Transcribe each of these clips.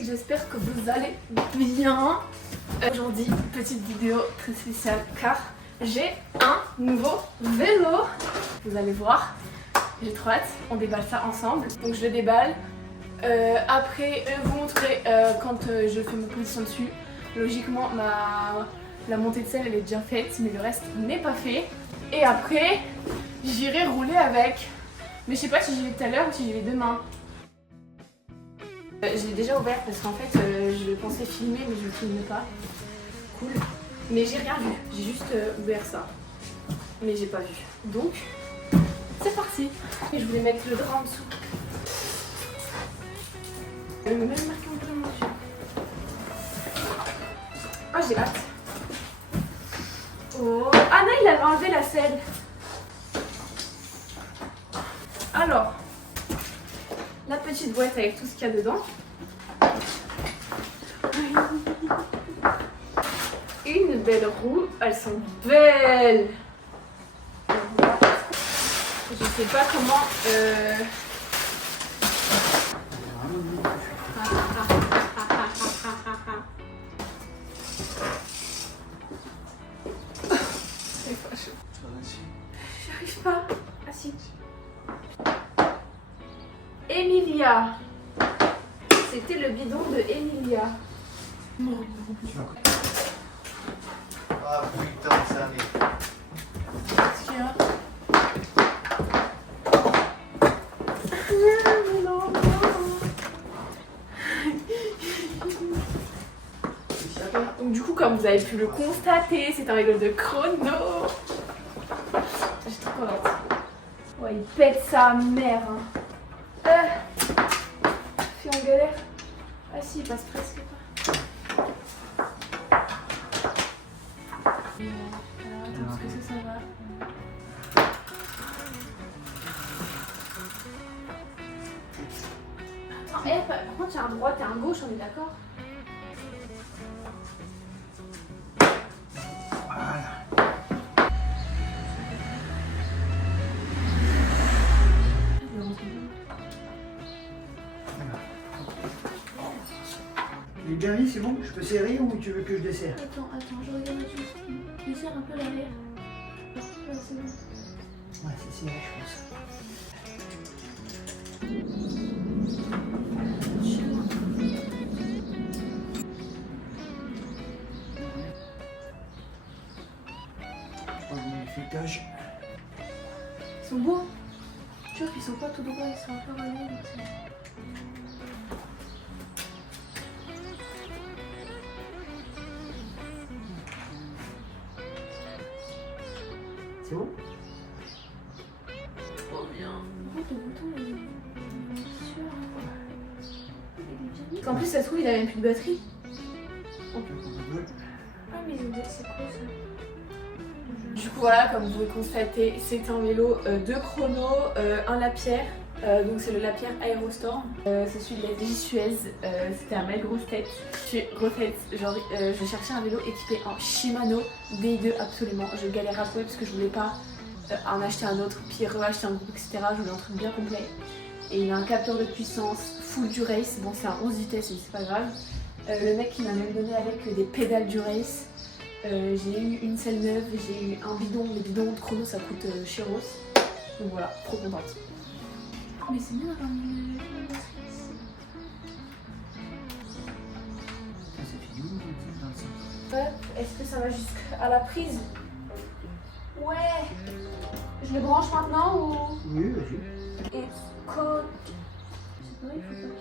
fantastique, j'espère que vous allez bien. Aujourd'hui, petite vidéo très spéciale car j'ai un nouveau vélo. Vous allez voir, j'ai trop hâte, on déballe ça ensemble. Donc je le déballe. Après, vous montrer quand je fais ma position dessus. Logiquement, la montée de selle elle est déjà faite, mais le reste n'est pas fait. Et après, j'irai rouler avec. Mais je sais pas si j'y vais tout à l'heure ou si j'y vais demain. Je l'ai déjà ouvert parce qu'en fait je pensais filmer mais je ne filme pas. Cool. Mais j'ai rien vu, j'ai juste ouvert ça. Mais j'ai pas vu. Donc c'est parti. Et je voulais mettre le drap en dessous. Je vais même marquer un peu mon yeux. Ah j'ai hâte. Oh Anna il avait enlevé la selle. Alors la petite boîte avec tout ce qu'il y a dedans. Une belle roue, elles sont belles. Je sais pas comment. C'est fâcheux. J'arrive pas. Ah si. Emilia. C'était le bidon de Emilia. Ah putain, ça arrive. Qu'est-ce qu'il y a? Non. Donc du coup, comme vous avez pu le constater, c'est un vélo de chrono. J'ai trop hâte. Ouais, il pète sa mère. Fais en galère. Ah si, il passe presque pas. Attends, parce que ça va. Attends, par contre, il y a un droite et un gauche, on est d'accord? Voilà. Il est bien mis, c'est bon? Je peux serrer ou tu veux que je desserre? Attends, je regarde juste. Desserre un peu l'arrière. Ouais, c'est bon. Ouais, c'est serré, je pense. Je prends les feuilletages. Ils sont beaux. Tu vois qu'ils sont pas tout droits, ils sont un peu reliés. C'est bon? Trop bien. Le bouton il est sûr. Il est bien. En plus, ça se trouve, il a même plus de batterie. Ah, mais c'est quoi ça? Du coup, voilà, comme vous pouvez constater, c'est un vélo de chrono, un Lapierre. Donc, c'est le Lapierre Aerostorm. C'est celui de la J Suez. C'était un belle grosse tête. Je suis refaite. Genre, je cherchais un vélo équipé en Shimano DI2 absolument. Je galère à trouver parce que je voulais pas en acheter un autre, puis reacheter un groupe, etc. Je voulais un truc bien complet. Et il a un capteur de puissance full du race. Bon, c'est un 11 vitesses, mais c'est pas grave. Le mec il m'a même donné avec des pédales du race. J'ai eu une selle neuve, j'ai eu un bidon. Les bidons de chrono ça coûte chéros. Donc voilà, trop contente. Mais c'est bien d'avoir une batterie ici. Ça fait où dans le sens? Hop, est-ce que ça va jusqu'à la prise? Ouais. Je le branche maintenant ou? Oui, vas-y. Et code. Je sais pas, il faut pas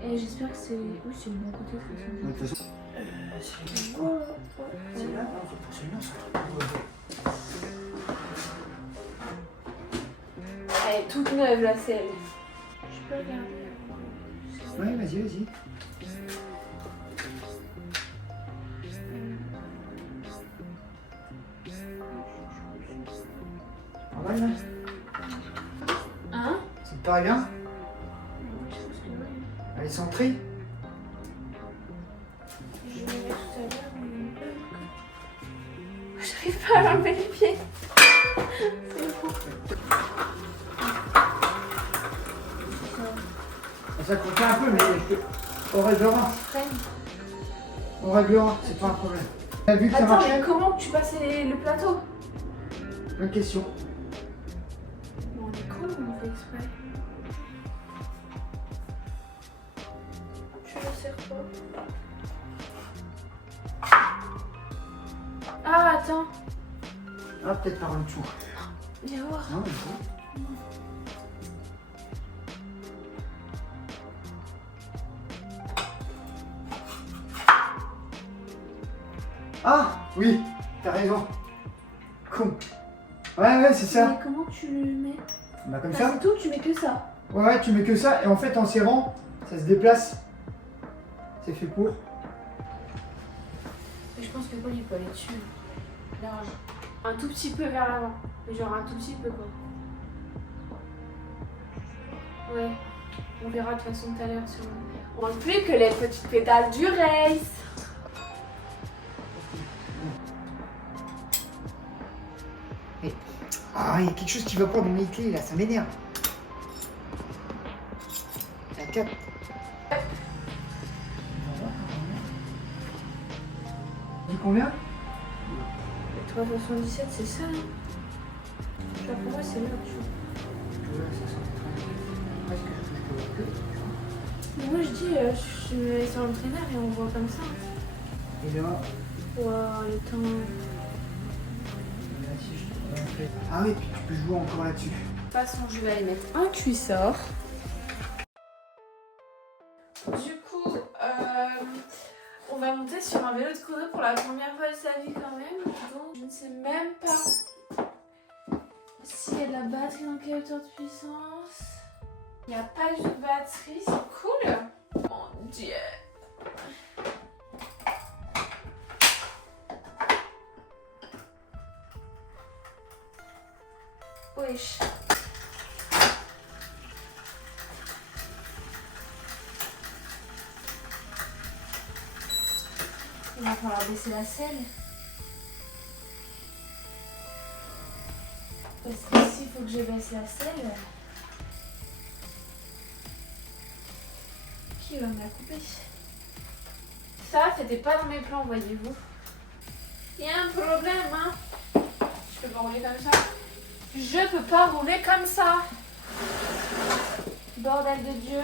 qu'il. Et j'espère que c'est. Oui, c'est le bon côté. De toute façon. C'est quoi? C'est là? Non, c'est pas celui-là, c'est trop. Elle est toute neuve la selle. Je peux regarder. Ouais, vas-y. Pas mal là? Hein? Ça te paraît bien? Je pense que oui. Elle est centrée? Je vais mettre tout à l'heure. J'arrive pas à enlever les pieds. C'est fou. Ça coûte un peu, mais je peux. On réglera. Freine. On réglera, c'est pas un problème. T'as vu que ça Attends, marchait? mais comment tu passais le plateau? Bonne question. Bon, on est con, on fait exprès. Tu le serres pas. Ah, attends. Ah, peut-être par en dessous. Viens voir. Non, mais ah, oui, t'as raison. Con. Ouais, c'est ça. Mais comment tu le mets? Bah, comme Ah, ça. c'est tout, tu mets que ça. Ouais, tu mets que ça. Et en fait, en serrant, ça se déplace. C'est fait pour. Et je pense que Paul il peut aller dessus. Large. Un tout petit peu vers l'avant. Mais genre un tout petit peu quoi. Ouais. On verra de toute façon tout à l'heure sur le... On manque plus que les petites pétales du race. Ah, il y a quelque chose qui va pas dans mes clés là, ça m'énerve. La 4. 10 combien? 377 c'est ça hein. Genre pour moi c'est là tu vois. Mais moi je dis je mets sur l'entraîneur et on voit comme ça. Et là, Waouh le temps. ah oui, puis tu peux jouer encore là-dessus. De toute façon je vais aller mettre un cuissard. Du coup on va monter sur un vélo de chrono pour la première fois de sa vie quand même. Donc je ne sais même pas s'il y a de la batterie dans quelle hauteur de puissance. Il n'y a pas juste de batterie, c'est cool. Mon dieu. Wesh. Il va falloir baisser la selle. Parce qu'ici, il faut que je baisse la selle. Qui va me la couper? Ça, c'était pas dans mes plans, voyez-vous. Il y a un problème, hein. Je peux pas rouler comme ça. Je peux pas rouler comme ça. Bordel de Dieu.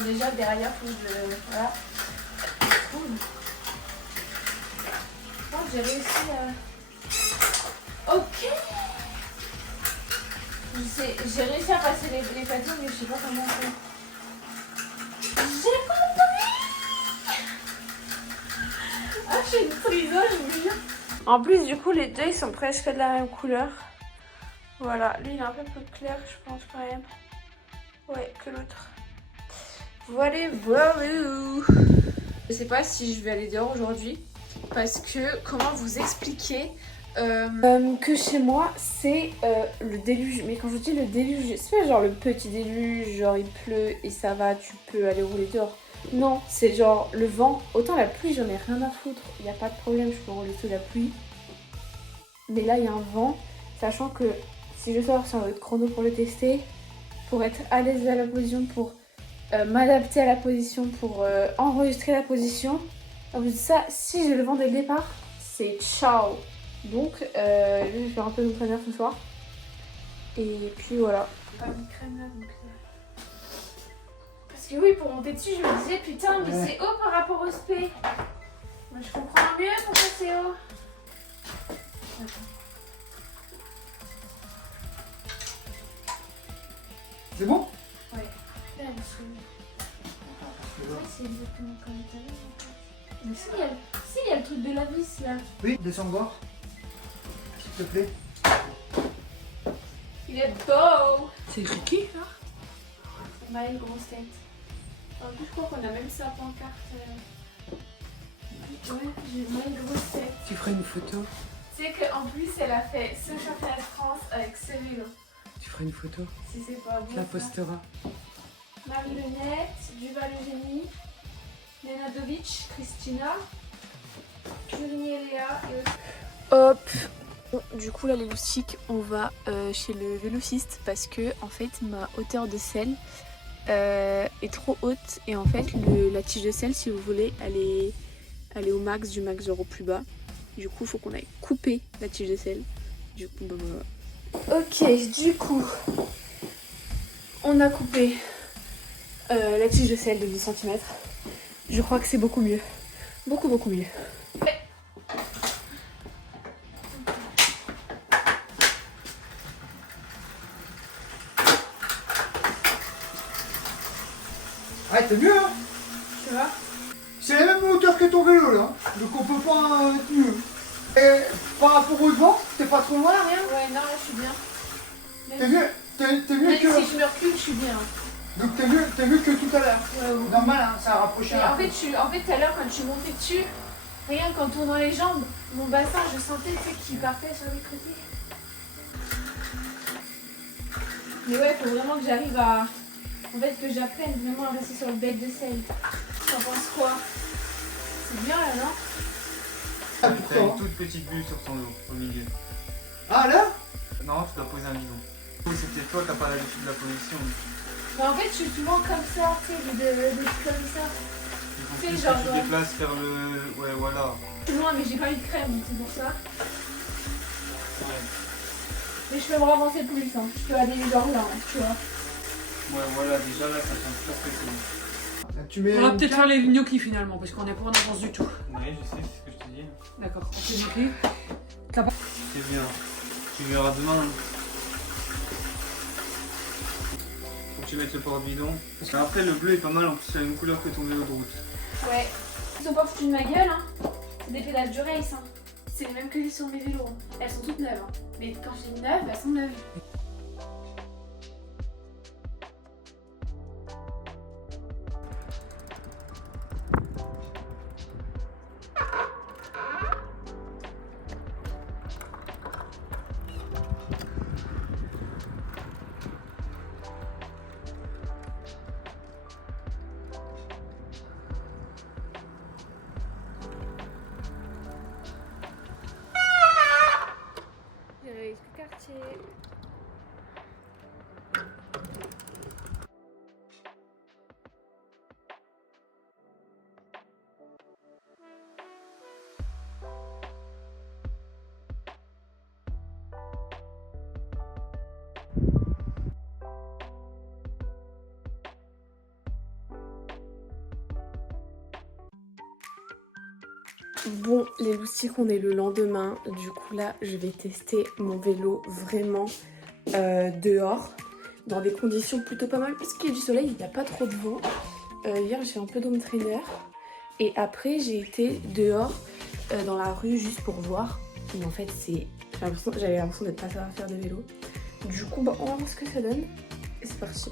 Déjà, derrière, faut que je... Voilà. Cool. Oh, j'ai réussi à... Ok. J'ai réussi à passer les plateaux, mais je sais pas comment on fait. J'ai compris. Ah, je suis une prison, je vous jure. En plus, du coup, les deux, ils sont presque de la même couleur. Voilà, lui, il est un peu plus clair, je pense, quand même. Ouais, que l'autre. Voilà, voilà. Je sais pas si je vais aller dehors aujourd'hui. Parce que, comment vous expliquer que chez moi, c'est le déluge. Mais quand je dis le déluge, c'est pas genre le petit déluge, genre il pleut et ça va, tu peux aller rouler dehors. Non, c'est genre le vent. Autant la pluie, j'en ai rien à foutre. Il n'y a pas de problème, je peux rouler sous la pluie. Mais là, il y a un vent. Sachant que si je sors sur un chrono pour le tester, pour être à l'aise à la position, pour m'adapter à la position, pour enregistrer la position. En plus de ça, si j'ai le vent dès le départ, c'est ciao. Donc, je vais faire un peu d'entraîneur ce soir. Et puis voilà. Pas mis crème là, donc... Parce que oui, pour monter dessus, je me disais, putain, mais c'est haut par rapport au spé. Mais je comprends mieux pourquoi c'est haut. Attends. C'est bon? Ouais. Là, c'est exactement comme tout à l'heure. Mais si, il y a le truc de la vis là. Oui, descends voir. S'il te plaît. Il est beau. C'est écrit qui là? On a une grosse tête. En plus, je crois qu'on a même sa pancarte. Ouais, j'ai une grosse tête. Tu ferais une photo? Tu sais qu'en plus, elle a fait ce championnat de France avec ce vélo. Tu ferais une photo? Si c'est pas beau. Tu la posteras. Marie Lenette, Duval Eugénie, Lena Dovic, Christina, Curini et Léa et aussi... Hop. Bon, du coup là les loustiques, on va chez le vélociste parce que en fait ma hauteur de selle est trop haute et en fait la tige de sel, si vous voulez, elle est au max du max, genre au plus bas. Du coup, il faut qu'on aille couper la tige de sel. Du coup, bah voilà. Ok, du coup, on a coupé la tige de sel de 10 cm. Je crois que c'est beaucoup mieux. Beaucoup mieux. Ah, t'es mieux, hein? Tu vois? C'est la même hauteur que ton vélo, là. Donc on peut pas être mieux. Et par rapport au devant, t'es pas trop loin, rien? Ouais, non, là je suis bien. T'es mieux, t'es mieux Même que... si je me recule, je suis bien. Donc t'es mieux que tout à l'heure. Ouais. Normal, hein, ça a rapproché. Mais en fait, tout à l'heure, quand je suis montée dessus, rien qu'en tournant les jambes, mon bassin, je sentais qu'il partait sur les côtés. Mais ouais, faut vraiment que j'arrive à... En fait, que j'apprenne vraiment à rester sur le bed de sel. T'en penses quoi? C'est bien là, non? Ah, T'as une toute petite bulle sur ton dos, au milieu. Ah, là? Non, tu dois poser un bidon. C'était toi, t'as pas l'habitude de la position. Mais en fait, je suis souvent comme ça, tu sais, comme ça. Il faut C'est plus genre, que tu déplaces vers le... Ouais, voilà. C'est loin, mais j'ai pas eu de crème, donc c'est pour ça. Ouais, Mais je peux me ravancer plus, hein. Je peux aller genre là, tu vois. ouais, voilà, déjà là, ça change presque tout. Tu mets... On va peut-être faire les gnocchis finalement, parce qu'on n'est pas en avance du tout. Oui, je sais, c'est ce que je te dis. D'accord, on fait gnocchis. C'est bien. Tu verras demain. Hein. Faut que tu mettes le porte-bidon. Parce qu'après, le bleu est pas mal, en plus, c'est la même couleur que ton vélo de route. Ouais. Ils sont pas foutus de ma gueule, hein. C'est des pédales du race, hein. C'est les mêmes que j'ai sur mes vélos. Hein. Elles sont toutes neuves, hein. Mais quand je dis neuves, elles sont neuves. Quartier. Bon, les loustiques, on est le lendemain. Du coup, là, je vais tester mon vélo vraiment dehors, dans des conditions plutôt pas mal, parce qu'il y a du soleil, il n'y a pas trop de vent. Hier, j'ai fait un peu d'home trainer. Et après, j'ai été dehors dans la rue juste pour voir. Mais en fait, j'avais l'impression d'être pas savoir faire de vélo. Du coup, bah, on va voir ce que ça donne. Et c'est parti.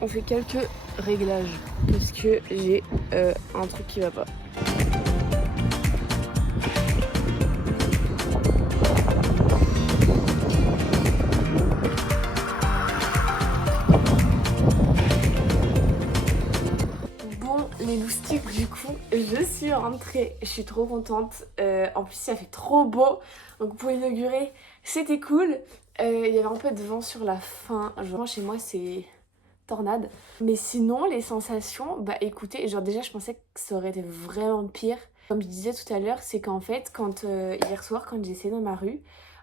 On fait quelques réglages parce que j'ai un truc qui va pas. Bon, les loustiques, du coup, je suis rentrée. Je suis trop contente. En plus, ça fait trop beau. Donc pour inaugurer, c'était cool. Il y avait un peu de vent sur la fin. Genre, chez moi, c'est tornade. Mais sinon, les sensations, bah écoutez, genre déjà, je pensais que ça aurait été vraiment pire. Comme je disais tout à l'heure, c'est qu'en fait, quand hier soir, quand j'essayais dans ma rue,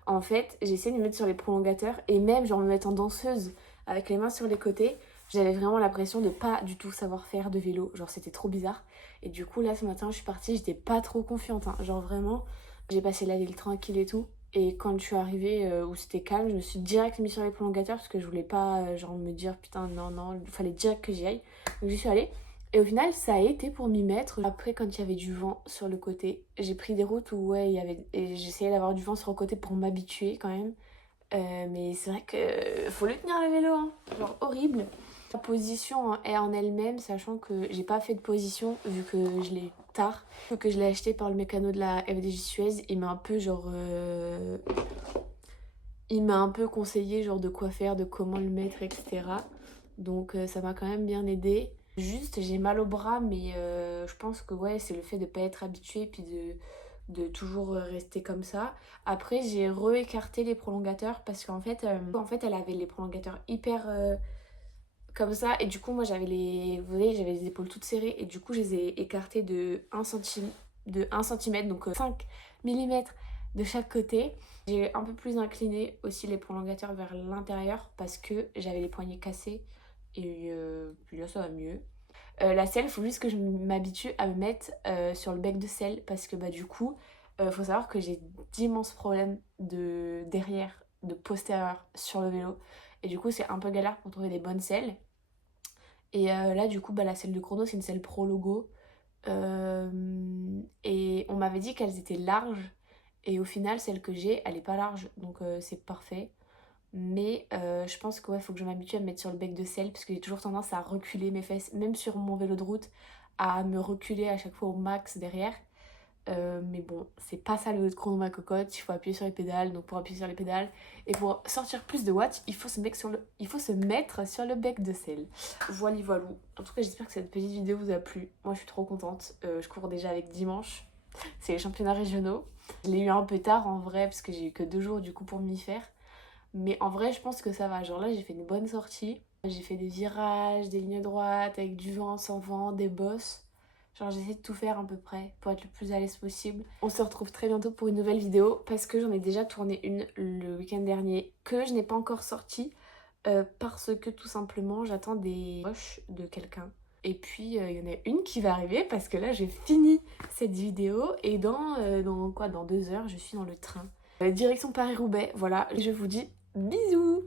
en fait, j'essayais de me mettre sur les prolongateurs et même genre me mettre en danseuse avec les mains sur les côtés. J'avais vraiment l'impression de pas du tout savoir faire de vélo, genre c'était trop bizarre. Et du coup là ce matin je suis partie, j'étais pas trop confiante, hein. Genre vraiment, j'ai passé la ville tranquille et tout. Et quand je suis arrivée où c'était calme, je me suis direct mise sur les prolongateurs parce que je voulais pas genre me dire putain non, il fallait direct que j'y aille. Donc j'y suis allée. Et au final, ça a été pour m'y mettre. Après, quand il y avait du vent sur le côté, j'ai pris des routes où ouais, il y avait... Et j'essayais d'avoir du vent sur le côté pour m'habituer quand même. Mais c'est vrai que faut le tenir le vélo, hein. Genre horrible. La position est en elle-même, sachant que j'ai pas fait de position vu que je l'ai eu tard. Vu que je l'ai acheté par le mécano de la FDJ Suez, il m'a un peu genre... Il m'a un peu conseillé genre de quoi faire, de comment le mettre, etc. Donc ça m'a quand même bien aidé. Juste j'ai mal au bras, mais je pense que ouais c'est le fait de pas être habituée puis de toujours rester comme ça. Après j'ai réécarté les prolongateurs parce qu'en fait, elle avait les prolongateurs hyper comme ça et du coup moi j'avais vous voyez j'avais les épaules toutes serrées et du coup je les ai écartées de 1 cm, donc 5 mm de chaque côté. J'ai un peu plus incliné aussi les prolongateurs vers l'intérieur parce que j'avais les poignets cassés et puis là ça va mieux. La selle, il faut juste que je m'habitue à me mettre sur le bec de selle parce que bah du coup, faut savoir que j'ai d'immenses problèmes derrière, de postérieur sur le vélo et du coup c'est un peu galère pour trouver des bonnes selles. Et là du coup bah la selle de chrono c'est une selle Pro Logo et on m'avait dit qu'elles étaient larges et au final celle que j'ai elle est pas large donc c'est parfait. Mais je pense que ouais, faut que je m'habitue à me mettre sur le bec de selle parce que j'ai toujours tendance à reculer mes fesses, même sur mon vélo de route, à me reculer à chaque fois au max derrière. Mais bon, c'est pas ça le vélo de chrono ma cocotte, il faut appuyer sur les pédales. Donc pour appuyer sur les pédales et pour sortir plus de watts, il faut se mettre sur le bec de selle. Voilà, voilou. En tout cas, j'espère que cette petite vidéo vous a plu. Moi, je suis trop contente. Je cours déjà avec dimanche. C'est les championnats régionaux. Je l'ai eu un peu tard en vrai parce que j'ai eu que 2 jours du coup pour m'y faire. Mais en vrai, je pense que ça va. Genre là, j'ai fait une bonne sortie. J'ai fait des virages, des lignes droites, avec du vent, sans vent, des bosses. Genre j'essaie de tout faire à peu près pour être le plus à l'aise possible. On se retrouve très bientôt pour une nouvelle vidéo parce que j'en ai déjà tourné une le week-end dernier que je n'ai pas encore sortie parce que tout simplement j'attends des rushs de quelqu'un. Et puis il y en a une qui va arriver parce que là j'ai fini cette vidéo et dans 2 heures je suis dans le train. Direction Paris-Roubaix, voilà. Je vous dis bisous.